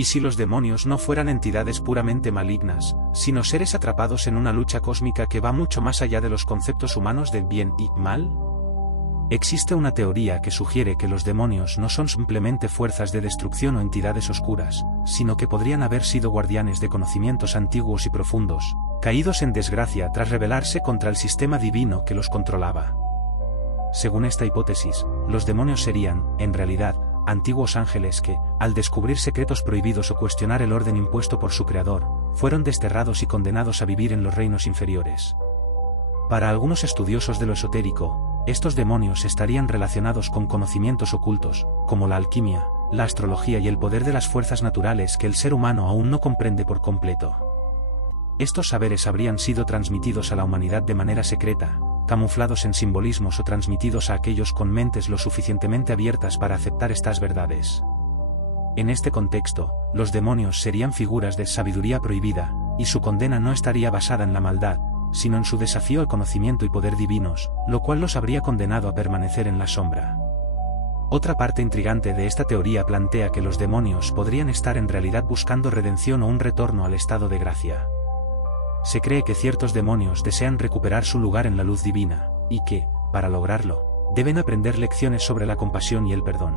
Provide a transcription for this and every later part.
¿Y si los demonios no fueran entidades puramente malignas, sino seres atrapados en una lucha cósmica que va mucho más allá de los conceptos humanos de bien y mal? Existe una teoría que sugiere que los demonios no son simplemente fuerzas de destrucción o entidades oscuras, sino que podrían haber sido guardianes de conocimientos antiguos y profundos, caídos en desgracia tras rebelarse contra el sistema divino que los controlaba. Según esta hipótesis, los demonios serían, en realidad, antiguos ángeles que, al descubrir secretos prohibidos o cuestionar el orden impuesto por su creador, fueron desterrados y condenados a vivir en los reinos inferiores. Para algunos estudiosos de lo esotérico, estos demonios estarían relacionados con conocimientos ocultos, como la alquimia, la astrología y el poder de las fuerzas naturales que el ser humano aún no comprende por completo. Estos saberes habrían sido transmitidos a la humanidad de manera secreta, camuflados en simbolismos o transmitidos a aquellos con mentes lo suficientemente abiertas para aceptar estas verdades. En este contexto, los demonios serían figuras de sabiduría prohibida, y su condena no estaría basada en la maldad, sino en su desafío al conocimiento y poder divinos, lo cual los habría condenado a permanecer en la sombra. Otra parte intrigante de esta teoría plantea que los demonios podrían estar en realidad buscando redención o un retorno al estado de gracia. Se cree que ciertos demonios desean recuperar su lugar en la luz divina, y que, para lograrlo, deben aprender lecciones sobre la compasión y el perdón.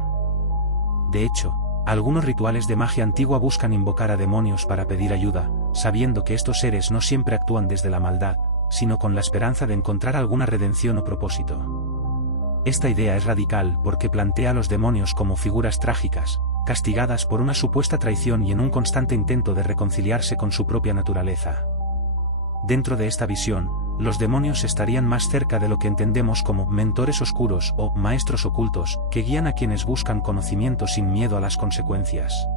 De hecho, algunos rituales de magia antigua buscan invocar a demonios para pedir ayuda, sabiendo que estos seres no siempre actúan desde la maldad, sino con la esperanza de encontrar alguna redención o propósito. Esta idea es radical porque plantea a los demonios como figuras trágicas, castigadas por una supuesta traición y en un constante intento de reconciliarse con su propia naturaleza. Dentro de esta visión, los demonios estarían más cerca de lo que entendemos como mentores oscuros o maestros ocultos, que guían a quienes buscan conocimiento sin miedo a las consecuencias.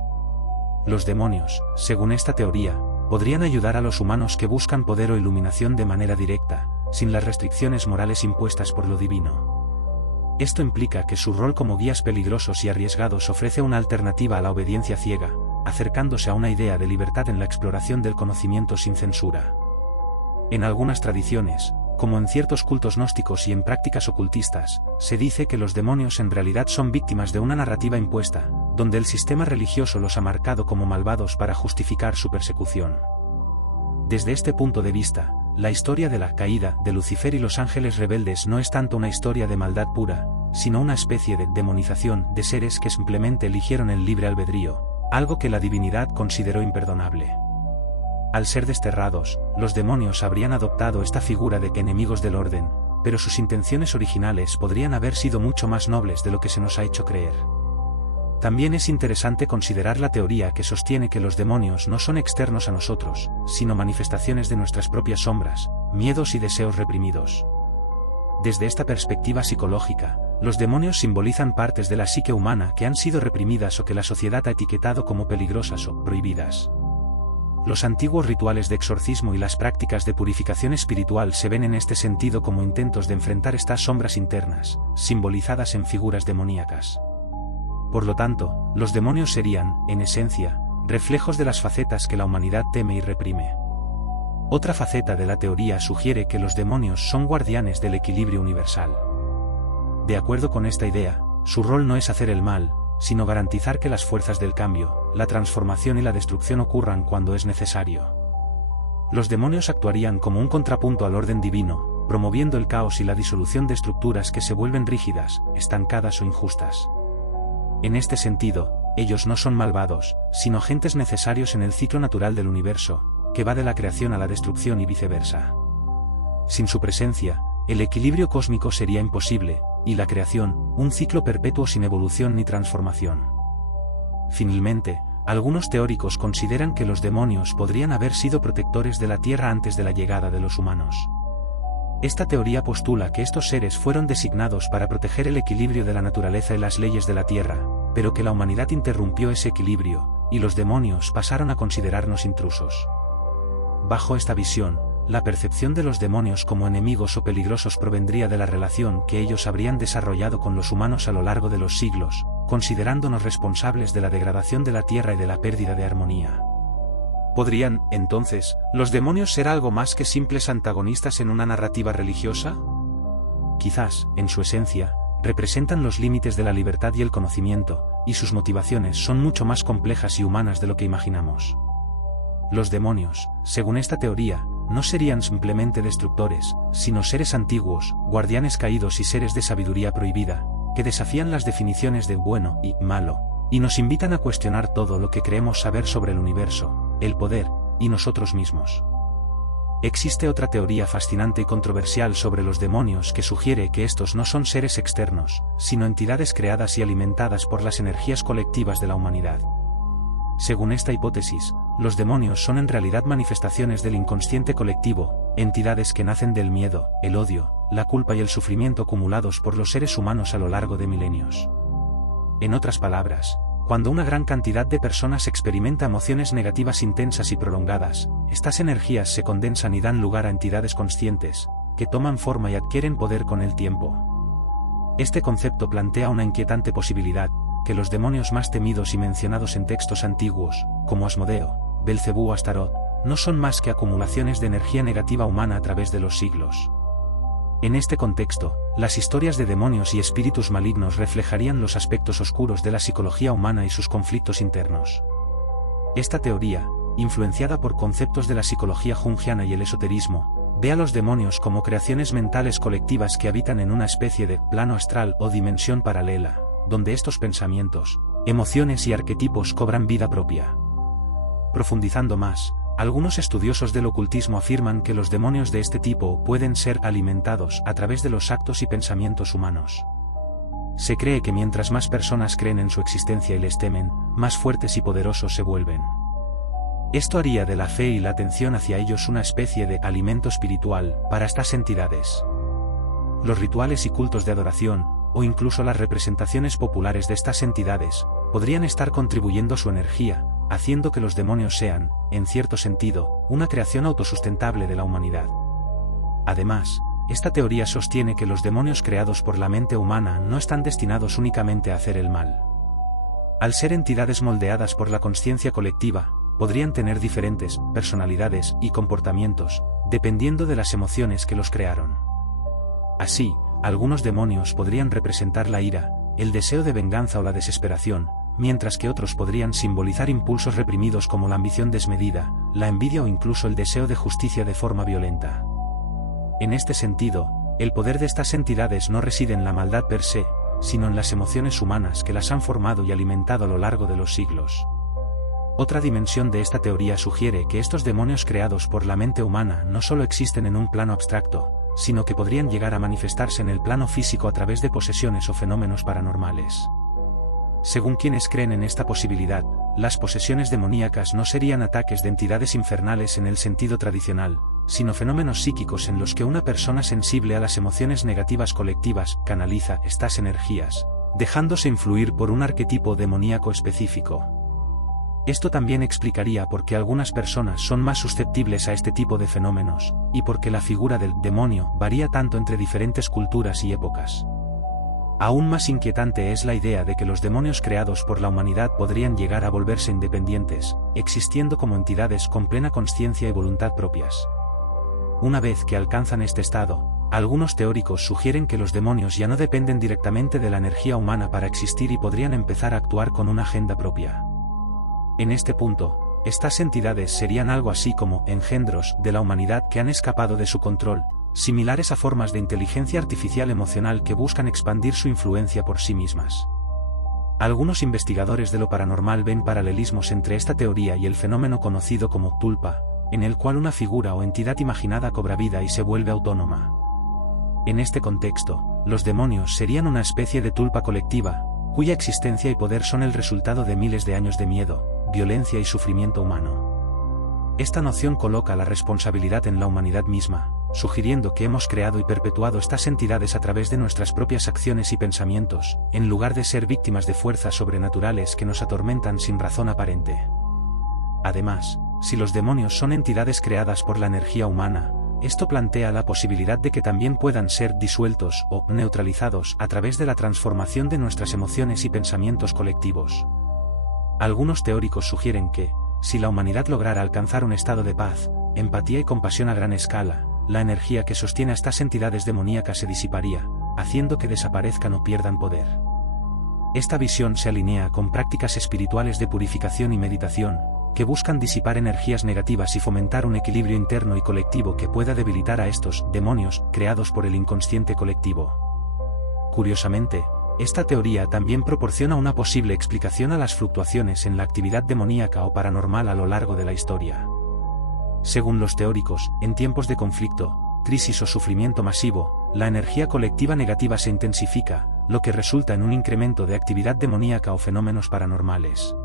Los demonios, según esta teoría, podrían ayudar a los humanos que buscan poder o iluminación de manera directa, sin las restricciones morales impuestas por lo divino. Esto implica que su rol como guías peligrosos y arriesgados ofrece una alternativa a la obediencia ciega, acercándose a una idea de libertad en la exploración del conocimiento sin censura. En algunas tradiciones, como en ciertos cultos gnósticos y en prácticas ocultistas, se dice que los demonios en realidad son víctimas de una narrativa impuesta, donde el sistema religioso los ha marcado como malvados para justificar su persecución. Desde este punto de vista, la historia de la caída de Lucifer y los ángeles rebeldes no es tanto una historia de maldad pura, sino una especie de demonización de seres que simplemente eligieron el libre albedrío, algo que la divinidad consideró imperdonable. Al ser desterrados, los demonios habrían adoptado esta figura de enemigos del orden, pero sus intenciones originales podrían haber sido mucho más nobles de lo que se nos ha hecho creer. También es interesante considerar la teoría que sostiene que los demonios no son externos a nosotros, sino manifestaciones de nuestras propias sombras, miedos y deseos reprimidos. Desde esta perspectiva psicológica, los demonios simbolizan partes de la psique humana que han sido reprimidas o que la sociedad ha etiquetado como peligrosas o prohibidas. Los antiguos rituales de exorcismo y las prácticas de purificación espiritual se ven en este sentido como intentos de enfrentar estas sombras internas, simbolizadas en figuras demoníacas. Por lo tanto, los demonios serían, en esencia, reflejos de las facetas que la humanidad teme y reprime. Otra faceta de la teoría sugiere que los demonios son guardianes del equilibrio universal. De acuerdo con esta idea, su rol no es hacer el mal, sino garantizar que las fuerzas del cambio, la transformación y la destrucción ocurran cuando es necesario. Los demonios actuarían como un contrapunto al orden divino, promoviendo el caos y la disolución de estructuras que se vuelven rígidas, estancadas o injustas. En este sentido, ellos no son malvados, sino agentes necesarios en el ciclo natural del universo, que va de la creación a la destrucción y viceversa. Sin su presencia, el equilibrio cósmico sería imposible, y la creación, un ciclo perpetuo sin evolución ni transformación. Finalmente, algunos teóricos consideran que los demonios podrían haber sido protectores de la Tierra antes de la llegada de los humanos. Esta teoría postula que estos seres fueron designados para proteger el equilibrio de la naturaleza y las leyes de la Tierra, pero que la humanidad interrumpió ese equilibrio, y los demonios pasaron a considerarnos intrusos. Bajo esta visión, la percepción de los demonios como enemigos o peligrosos provendría de la relación que ellos habrían desarrollado con los humanos a lo largo de los siglos, considerándonos responsables de la degradación de la Tierra y de la pérdida de armonía. ¿Podrían, entonces, los demonios ser algo más que simples antagonistas en una narrativa religiosa? Quizás, en su esencia, representan los límites de la libertad y el conocimiento, y sus motivaciones son mucho más complejas y humanas de lo que imaginamos. Los demonios, según esta teoría, no serían simplemente destructores, sino seres antiguos, guardianes caídos y seres de sabiduría prohibida, que desafían las definiciones de bueno y malo, y nos invitan a cuestionar todo lo que creemos saber sobre el universo, el poder, y nosotros mismos. Existe otra teoría fascinante y controversial sobre los demonios que sugiere que estos no son seres externos, sino entidades creadas y alimentadas por las energías colectivas de la humanidad. Según esta hipótesis, los demonios son en realidad manifestaciones del inconsciente colectivo, entidades que nacen del miedo, el odio, la culpa y el sufrimiento acumulados por los seres humanos a lo largo de milenios. En otras palabras, cuando una gran cantidad de personas experimenta emociones negativas intensas y prolongadas, estas energías se condensan y dan lugar a entidades conscientes, que toman forma y adquieren poder con el tiempo. Este concepto plantea una inquietante posibilidad, que los demonios más temidos y mencionados en textos antiguos, como Asmodeo, Belcebú o Astarot, no son más que acumulaciones de energía negativa humana a través de los siglos. En este contexto, las historias de demonios y espíritus malignos reflejarían los aspectos oscuros de la psicología humana y sus conflictos internos. Esta teoría, influenciada por conceptos de la psicología junguiana y el esoterismo, ve a los demonios como creaciones mentales colectivas que habitan en una especie de plano astral o dimensión paralela, donde estos pensamientos, emociones y arquetipos cobran vida propia. Profundizando más, algunos estudiosos del ocultismo afirman que los demonios de este tipo pueden ser alimentados a través de los actos y pensamientos humanos. Se cree que mientras más personas creen en su existencia y les temen, más fuertes y poderosos se vuelven. Esto haría de la fe y la atención hacia ellos una especie de alimento espiritual para estas entidades. Los rituales y cultos de adoración, o incluso las representaciones populares de estas entidades, podrían estar contribuyendo a su energía, haciendo que los demonios sean, en cierto sentido, una creación autosustentable de la humanidad. Además, esta teoría sostiene que los demonios creados por la mente humana no están destinados únicamente a hacer el mal. Al ser entidades moldeadas por la consciencia colectiva, podrían tener diferentes personalidades y comportamientos, dependiendo de las emociones que los crearon. Así, algunos demonios podrían representar la ira, el deseo de venganza o la desesperación, mientras que otros podrían simbolizar impulsos reprimidos como la ambición desmedida, la envidia o incluso el deseo de justicia de forma violenta. En este sentido, el poder de estas entidades no reside en la maldad per se, sino en las emociones humanas que las han formado y alimentado a lo largo de los siglos. Otra dimensión de esta teoría sugiere que estos demonios creados por la mente humana no solo existen en un plano abstracto, sino que podrían llegar a manifestarse en el plano físico a través de posesiones o fenómenos paranormales. Según quienes creen en esta posibilidad, las posesiones demoníacas no serían ataques de entidades infernales en el sentido tradicional, sino fenómenos psíquicos en los que una persona sensible a las emociones negativas colectivas canaliza estas energías, dejándose influir por un arquetipo demoníaco específico. Esto también explicaría por qué algunas personas son más susceptibles a este tipo de fenómenos, y por qué la figura del demonio varía tanto entre diferentes culturas y épocas. Aún más inquietante es la idea de que los demonios creados por la humanidad podrían llegar a volverse independientes, existiendo como entidades con plena consciencia y voluntad propias. Una vez que alcanzan este estado, algunos teóricos sugieren que los demonios ya no dependen directamente de la energía humana para existir y podrían empezar a actuar con una agenda propia. En este punto, estas entidades serían algo así como engendros de la humanidad que han escapado de su control, similares a formas de inteligencia artificial emocional que buscan expandir su influencia por sí mismas. Algunos investigadores de lo paranormal ven paralelismos entre esta teoría y el fenómeno conocido como tulpa, en el cual una figura o entidad imaginada cobra vida y se vuelve autónoma. En este contexto, los demonios serían una especie de tulpa colectiva, cuya existencia y poder son el resultado de miles de años de miedo, violencia y sufrimiento humano. Esta noción coloca la responsabilidad en la humanidad misma, sugiriendo que hemos creado y perpetuado estas entidades a través de nuestras propias acciones y pensamientos, en lugar de ser víctimas de fuerzas sobrenaturales que nos atormentan sin razón aparente. Además, si los demonios son entidades creadas por la energía humana, esto plantea la posibilidad de que también puedan ser disueltos o neutralizados a través de la transformación de nuestras emociones y pensamientos colectivos. Algunos teóricos sugieren que, si la humanidad lograra alcanzar un estado de paz, empatía y compasión a gran escala, la energía que sostiene a estas entidades demoníacas se disiparía, haciendo que desaparezcan o pierdan poder. Esta visión se alinea con prácticas espirituales de purificación y meditación, que buscan disipar energías negativas y fomentar un equilibrio interno y colectivo que pueda debilitar a estos demonios creados por el inconsciente colectivo. Curiosamente, esta teoría también proporciona una posible explicación a las fluctuaciones en la actividad demoníaca o paranormal a lo largo de la historia. Según los teóricos, en tiempos de conflicto, crisis o sufrimiento masivo, la energía colectiva negativa se intensifica, lo que resulta en un incremento de actividad demoníaca o fenómenos paranormales.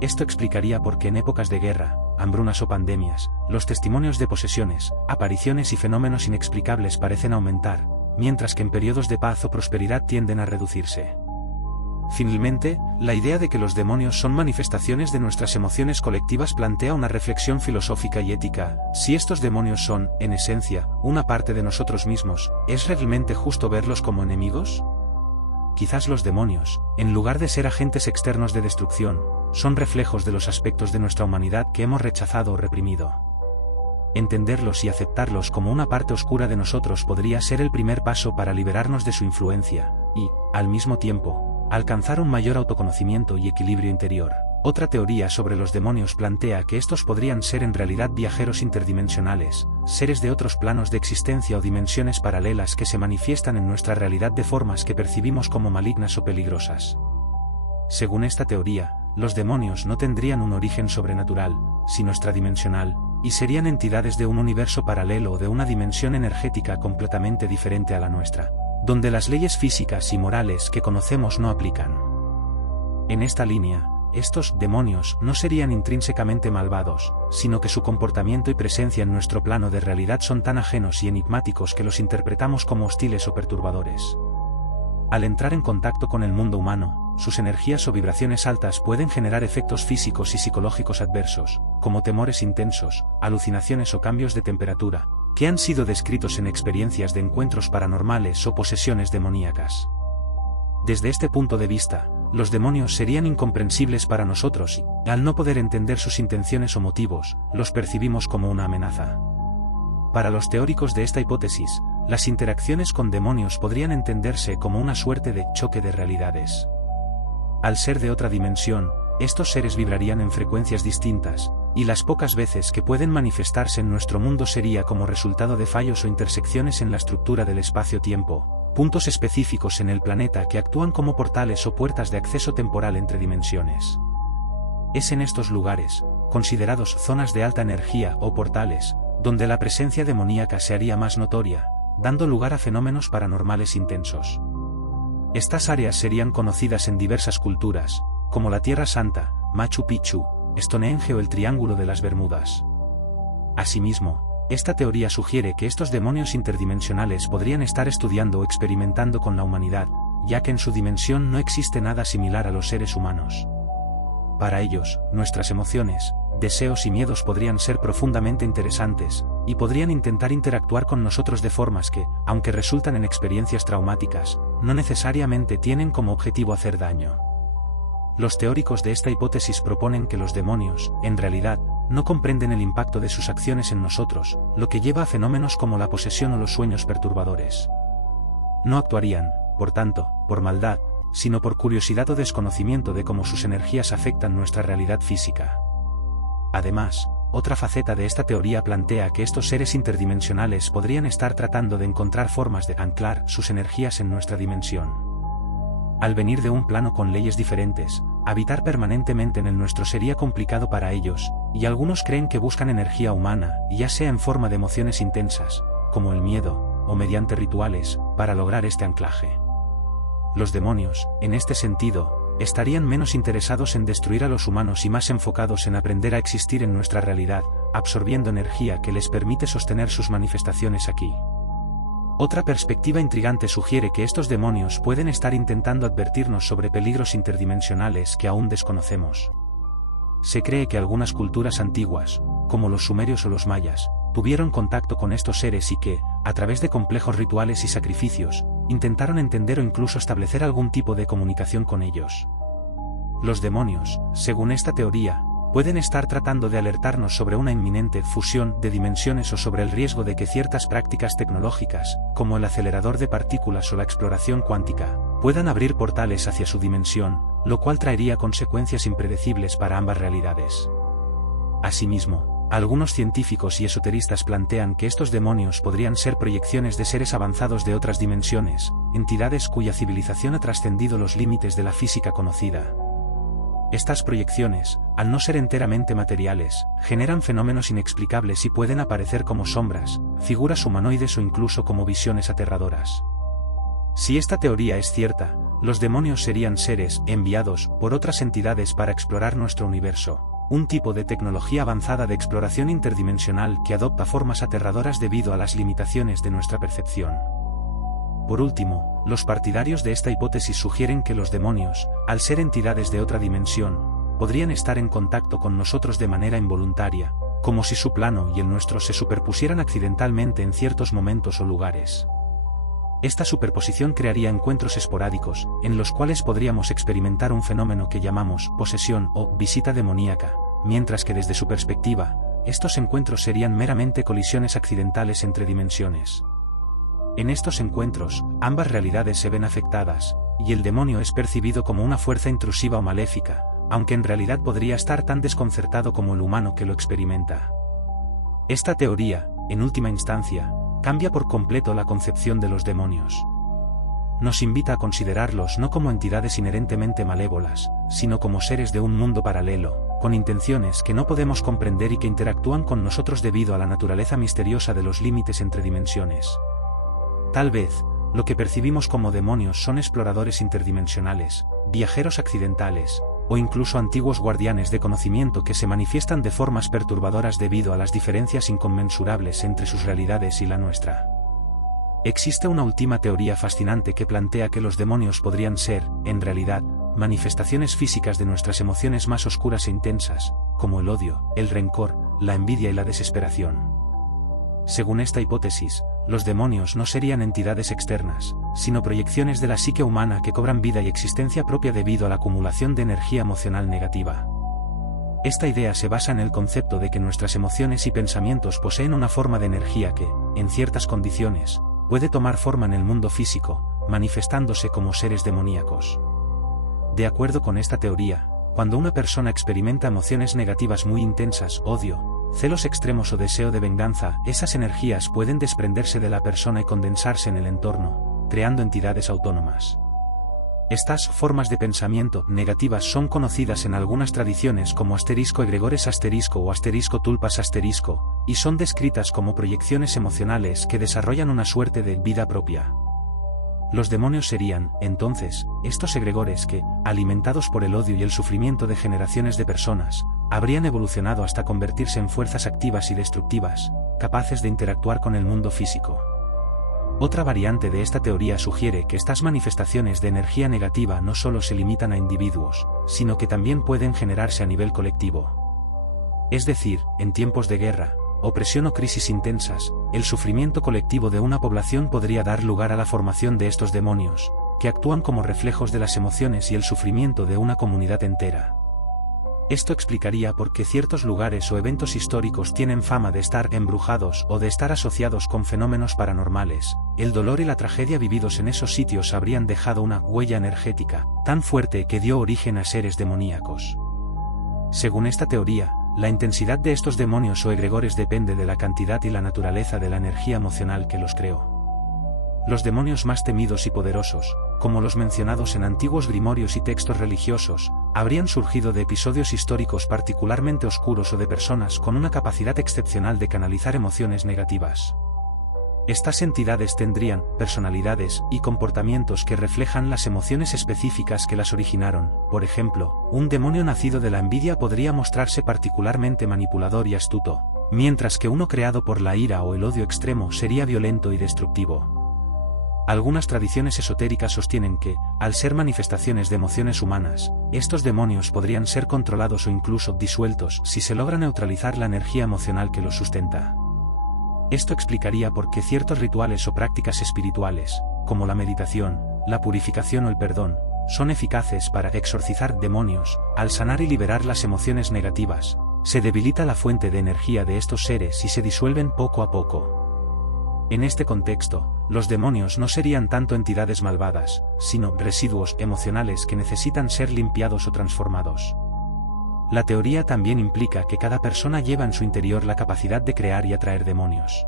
Esto explicaría por qué en épocas de guerra, hambrunas o pandemias, los testimonios de posesiones, apariciones y fenómenos inexplicables parecen aumentar, mientras que en periodos de paz o prosperidad tienden a reducirse. Finalmente, la idea de que los demonios son manifestaciones de nuestras emociones colectivas plantea una reflexión filosófica y ética. Si estos demonios son, en esencia, una parte de nosotros mismos, ¿es realmente justo verlos como enemigos? Quizás los demonios, en lugar de ser agentes externos de destrucción, son reflejos de los aspectos de nuestra humanidad que hemos rechazado o reprimido. Entenderlos y aceptarlos como una parte oscura de nosotros podría ser el primer paso para liberarnos de su influencia, y, al mismo tiempo, alcanzar un mayor autoconocimiento y equilibrio interior. Otra teoría sobre los demonios plantea que estos podrían ser en realidad viajeros interdimensionales, seres de otros planos de existencia o dimensiones paralelas que se manifiestan en nuestra realidad de formas que percibimos como malignas o peligrosas. Según esta teoría, los demonios no tendrían un origen sobrenatural, sino extradimensional, y serían entidades de un universo paralelo o de una dimensión energética completamente diferente a la nuestra, donde las leyes físicas y morales que conocemos no aplican. En esta línea, estos demonios no serían intrínsecamente malvados, sino que su comportamiento y presencia en nuestro plano de realidad son tan ajenos y enigmáticos que los interpretamos como hostiles o perturbadores. Al entrar en contacto con el mundo humano, sus energías o vibraciones altas pueden generar efectos físicos y psicológicos adversos, como temores intensos, alucinaciones o cambios de temperatura, que han sido descritos en experiencias de encuentros paranormales o posesiones demoníacas. Desde este punto de vista, los demonios serían incomprensibles para nosotros y, al no poder entender sus intenciones o motivos, los percibimos como una amenaza. Para los teóricos de esta hipótesis, las interacciones con demonios podrían entenderse como una suerte de choque de realidades. Al ser de otra dimensión, estos seres vibrarían en frecuencias distintas, y las pocas veces que pueden manifestarse en nuestro mundo sería como resultado de fallos o intersecciones en la estructura del espacio-tiempo, puntos específicos en el planeta que actúan como portales o puertas de acceso temporal entre dimensiones. Es en estos lugares, considerados zonas de alta energía o portales, donde la presencia demoníaca se haría más notoria, dando lugar a fenómenos paranormales intensos. Estas áreas serían conocidas en diversas culturas, como la Tierra Santa, Machu Picchu, Stonehenge o el Triángulo de las Bermudas. Asimismo, esta teoría sugiere que estos demonios interdimensionales podrían estar estudiando o experimentando con la humanidad, ya que en su dimensión no existe nada similar a los seres humanos. Para ellos, nuestras emociones, deseos y miedos podrían ser profundamente interesantes, y podrían intentar interactuar con nosotros de formas que, aunque resultan en experiencias traumáticas, no necesariamente tienen como objetivo hacer daño. Los teóricos de esta hipótesis proponen que los demonios, en realidad, no comprenden el impacto de sus acciones en nosotros, lo que lleva a fenómenos como la posesión o los sueños perturbadores. No actuarían, por tanto, por maldad, sino por curiosidad o desconocimiento de cómo sus energías afectan nuestra realidad física. Además, otra faceta de esta teoría plantea que estos seres interdimensionales podrían estar tratando de encontrar formas de anclar sus energías en nuestra dimensión. Al venir de un plano con leyes diferentes, habitar permanentemente en el nuestro sería complicado para ellos, y algunos creen que buscan energía humana, ya sea en forma de emociones intensas, como el miedo, o mediante rituales, para lograr este anclaje. Los demonios, en este sentido, estarían menos interesados en destruir a los humanos y más enfocados en aprender a existir en nuestra realidad, absorbiendo energía que les permite sostener sus manifestaciones aquí. Otra perspectiva intrigante sugiere que estos demonios pueden estar intentando advertirnos sobre peligros interdimensionales que aún desconocemos. Se cree que algunas culturas antiguas, como los sumerios o los mayas, tuvieron contacto con estos seres y que, a través de complejos rituales y sacrificios, intentaron entender o incluso establecer algún tipo de comunicación con ellos. Los demonios, según esta teoría, pueden estar tratando de alertarnos sobre una inminente fusión de dimensiones o sobre el riesgo de que ciertas prácticas tecnológicas, como el acelerador de partículas o la exploración cuántica, puedan abrir portales hacia su dimensión, lo cual traería consecuencias impredecibles para ambas realidades. Asimismo, algunos científicos y esoteristas plantean que estos demonios podrían ser proyecciones de seres avanzados de otras dimensiones, entidades cuya civilización ha trascendido los límites de la física conocida. Estas proyecciones, al no ser enteramente materiales, generan fenómenos inexplicables y pueden aparecer como sombras, figuras humanoides o incluso como visiones aterradoras. Si esta teoría es cierta, los demonios serían seres enviados por otras entidades para explorar nuestro universo, un tipo de tecnología avanzada de exploración interdimensional que adopta formas aterradoras debido a las limitaciones de nuestra percepción. Por último, los partidarios de esta hipótesis sugieren que los demonios, al ser entidades de otra dimensión, podrían estar en contacto con nosotros de manera involuntaria, como si su plano y el nuestro se superpusieran accidentalmente en ciertos momentos o lugares. Esta superposición crearía encuentros esporádicos, en los cuales podríamos experimentar un fenómeno que llamamos posesión o visita demoníaca, mientras que desde su perspectiva, estos encuentros serían meramente colisiones accidentales entre dimensiones. En estos encuentros, ambas realidades se ven afectadas, y el demonio es percibido como una fuerza intrusiva o maléfica, aunque en realidad podría estar tan desconcertado como el humano que lo experimenta. Esta teoría, en última instancia, cambia por completo la concepción de los demonios. Nos invita a considerarlos no como entidades inherentemente malévolas, sino como seres de un mundo paralelo, con intenciones que no podemos comprender y que interactúan con nosotros debido a la naturaleza misteriosa de los límites entre dimensiones. Tal vez, lo que percibimos como demonios son exploradores interdimensionales, viajeros accidentales, o incluso antiguos guardianes de conocimiento que se manifiestan de formas perturbadoras debido a las diferencias inconmensurables entre sus realidades y la nuestra. Existe una última teoría fascinante que plantea que los demonios podrían ser, en realidad, manifestaciones físicas de nuestras emociones más oscuras e intensas, como el odio, el rencor, la envidia y la desesperación. Según esta hipótesis, los demonios no serían entidades externas, sino proyecciones de la psique humana que cobran vida y existencia propia debido a la acumulación de energía emocional negativa. Esta idea se basa en el concepto de que nuestras emociones y pensamientos poseen una forma de energía que, en ciertas condiciones, puede tomar forma en el mundo físico, manifestándose como seres demoníacos. De acuerdo con esta teoría, cuando una persona experimenta emociones negativas muy intensas, odio, celos extremos o deseo de venganza, esas energías pueden desprenderse de la persona y condensarse en el entorno, creando entidades autónomas. Estas formas de pensamiento negativas son conocidas en algunas tradiciones como asterisco egregores asterisco o asterisco tulpas asterisco, y son descritas como proyecciones emocionales que desarrollan una suerte de vida propia. Los demonios serían, entonces, estos egregores que, alimentados por el odio y el sufrimiento de generaciones de personas, habrían evolucionado hasta convertirse en fuerzas activas y destructivas, capaces de interactuar con el mundo físico. Otra variante de esta teoría sugiere que estas manifestaciones de energía negativa no solo se limitan a individuos, sino que también pueden generarse a nivel colectivo. Es decir, en tiempos de guerra, opresión o crisis intensas, el sufrimiento colectivo de una población podría dar lugar a la formación de estos demonios, que actúan como reflejos de las emociones y el sufrimiento de una comunidad entera. Esto explicaría por qué ciertos lugares o eventos históricos tienen fama de estar embrujados o de estar asociados con fenómenos paranormales. El dolor y la tragedia vividos en esos sitios habrían dejado una huella energética tan fuerte que dio origen a seres demoníacos. Según esta teoría, la intensidad de estos demonios o egregores depende de la cantidad y la naturaleza de la energía emocional que los creó. Los demonios más temidos y poderosos, como los mencionados en antiguos grimorios y textos religiosos, habrían surgido de episodios históricos particularmente oscuros o de personas con una capacidad excepcional de canalizar emociones negativas. Estas entidades tendrían personalidades y comportamientos que reflejan las emociones específicas que las originaron. Por ejemplo, un demonio nacido de la envidia podría mostrarse particularmente manipulador y astuto, mientras que uno creado por la ira o el odio extremo sería violento y destructivo. Algunas tradiciones esotéricas sostienen que, al ser manifestaciones de emociones humanas, estos demonios podrían ser controlados o incluso disueltos si se logra neutralizar la energía emocional que los sustenta. Esto explicaría por qué ciertos rituales o prácticas espirituales, como la meditación, la purificación o el perdón, son eficaces para exorcizar demonios. Al sanar y liberar las emociones negativas, se debilita la fuente de energía de estos seres y se disuelven poco a poco. En este contexto, los demonios no serían tanto entidades malvadas, sino residuos emocionales que necesitan ser limpiados o transformados. La teoría también implica que cada persona lleva en su interior la capacidad de crear y atraer demonios.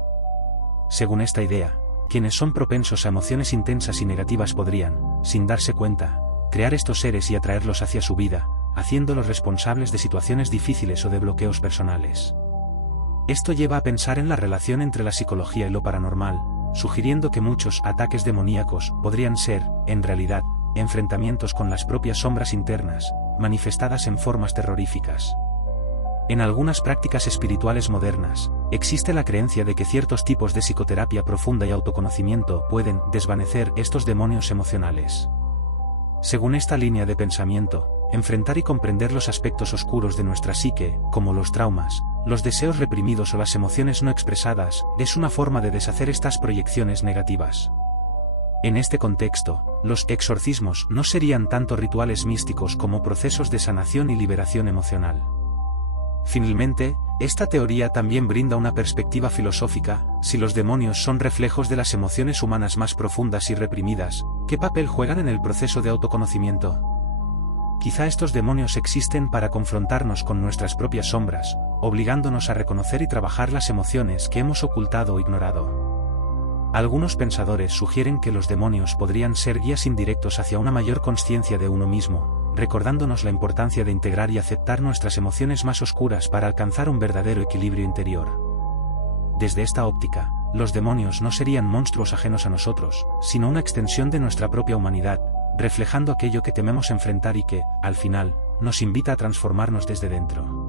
Según esta idea, quienes son propensos a emociones intensas y negativas podrían, sin darse cuenta, crear estos seres y atraerlos hacia su vida, haciéndolos responsables de situaciones difíciles o de bloqueos personales. Esto lleva a pensar en la relación entre la psicología y lo paranormal, sugiriendo que muchos ataques demoníacos podrían ser, en realidad, enfrentamientos con las propias sombras internas, manifestadas en formas terroríficas. En algunas prácticas espirituales modernas, existe la creencia de que ciertos tipos de psicoterapia profunda y autoconocimiento pueden desvanecer estos demonios emocionales. Según esta línea de pensamiento, enfrentar y comprender los aspectos oscuros de nuestra psique, como los traumas, los deseos reprimidos o las emociones no expresadas, es una forma de deshacer estas proyecciones negativas. En este contexto, los exorcismos no serían tanto rituales místicos como procesos de sanación y liberación emocional. Finalmente, esta teoría también brinda una perspectiva filosófica. Si los demonios son reflejos de las emociones humanas más profundas y reprimidas, ¿qué papel juegan en el proceso de autoconocimiento? Quizá estos demonios existen para confrontarnos con nuestras propias sombras, obligándonos a reconocer y trabajar las emociones que hemos ocultado o ignorado. Algunos pensadores sugieren que los demonios podrían ser guías indirectos hacia una mayor conciencia de uno mismo, recordándonos la importancia de integrar y aceptar nuestras emociones más oscuras para alcanzar un verdadero equilibrio interior. Desde esta óptica, los demonios no serían monstruos ajenos a nosotros, sino una extensión de nuestra propia humanidad, reflejando aquello que tememos enfrentar y que, al final, nos invita a transformarnos desde dentro.